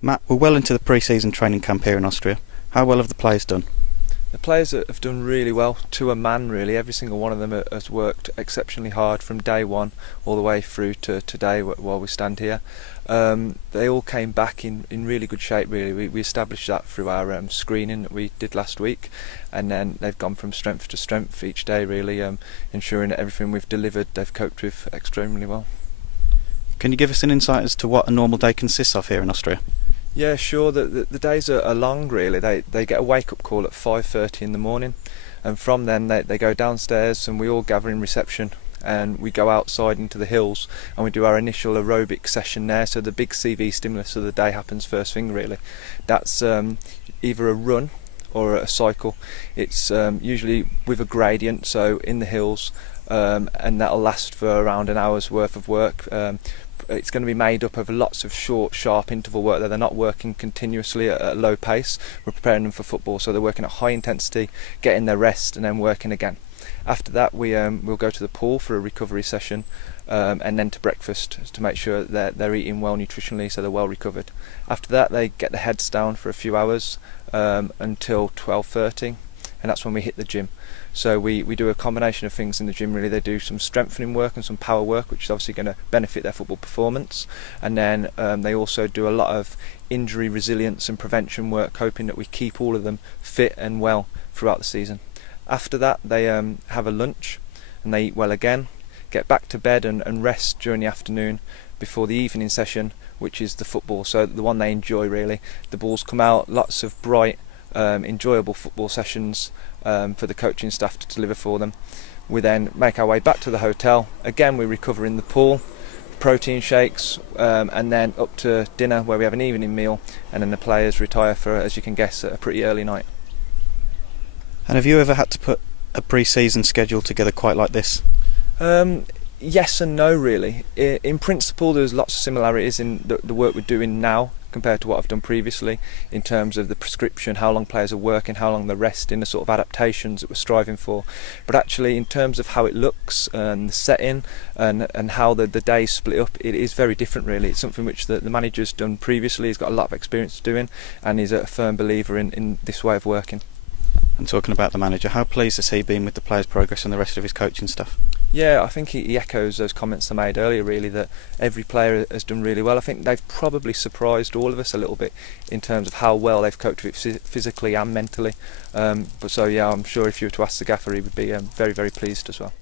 Matt, we're well into the pre-season training camp here in Austria. How well have the players done? The players have done really well, to a man really. Every single one of them has worked exceptionally hard from day one all the way through to today while we stand here. They all came back in really good shape really. We established that through our screening that we did last week, and then they've gone from strength to strength each day really, ensuring that everything we've delivered they've coped with extremely well. Can you give us an insight as to what a normal day consists of here in Austria? Yeah, sure. The days are long really. They get a wake-up call at 5:30 in the morning, and from then they go downstairs and we all gather in reception, and we go outside into the hills and we do our initial aerobic session there. So the big CV stimulus of the day happens first thing really. That's either a run or a cycle. It's usually with a gradient, so in the hills, and that'll last for around an hour's worth of work. It's going to be made up of lots of short, sharp interval work there. They're not working continuously at a low pace. We're preparing them for football, so they're working at high intensity, getting their rest, and then working again. After that, we'll go to the pool for a recovery session, and then to breakfast to make sure that they're eating well nutritionally, so they're well recovered. After that, they get their heads down for a few hours until 12:30, and that's when we hit the gym. So we do a combination of things in the gym really. They do some strengthening work and some power work, which is obviously going to benefit their football performance, and then they also do a lot of injury resilience and prevention work, hoping that we keep all of them fit and well throughout the season. After that, they have a lunch and they eat well again, get back to bed and rest during the afternoon before the evening session, which is the football, so the one they enjoy really. The balls come out, lots of bright enjoyable football sessions for the coaching staff to deliver for them. We then make our way back to the hotel. Again, we recover in the pool, protein shakes, and then up to dinner where we have an evening meal, and then the players retire for, as you can guess, a pretty early night. And have you ever had to put a pre-season schedule together quite like this? Yes and no really. In principle there's lots of similarities in the work we're doing now compared to what I've done previously, in terms of the prescription, how long players are working, how long they're resting, the sort of adaptations that we're striving for. But actually in terms of how it looks and the setting and how the day's split up, it is very different really. It's something which the manager's done previously, he's got a lot of experience doing, and he's a firm believer in this way of working. And talking about the manager, how pleased has he been with the players' progress and the rest of his coaching staff? Yeah, I think he echoes those comments I made earlier really, that every player has done really well. I think they've probably surprised all of us a little bit in terms of how well they've coped with it physically and mentally. But so yeah, I'm sure if you were to ask the gaffer, he would be very, very pleased as well.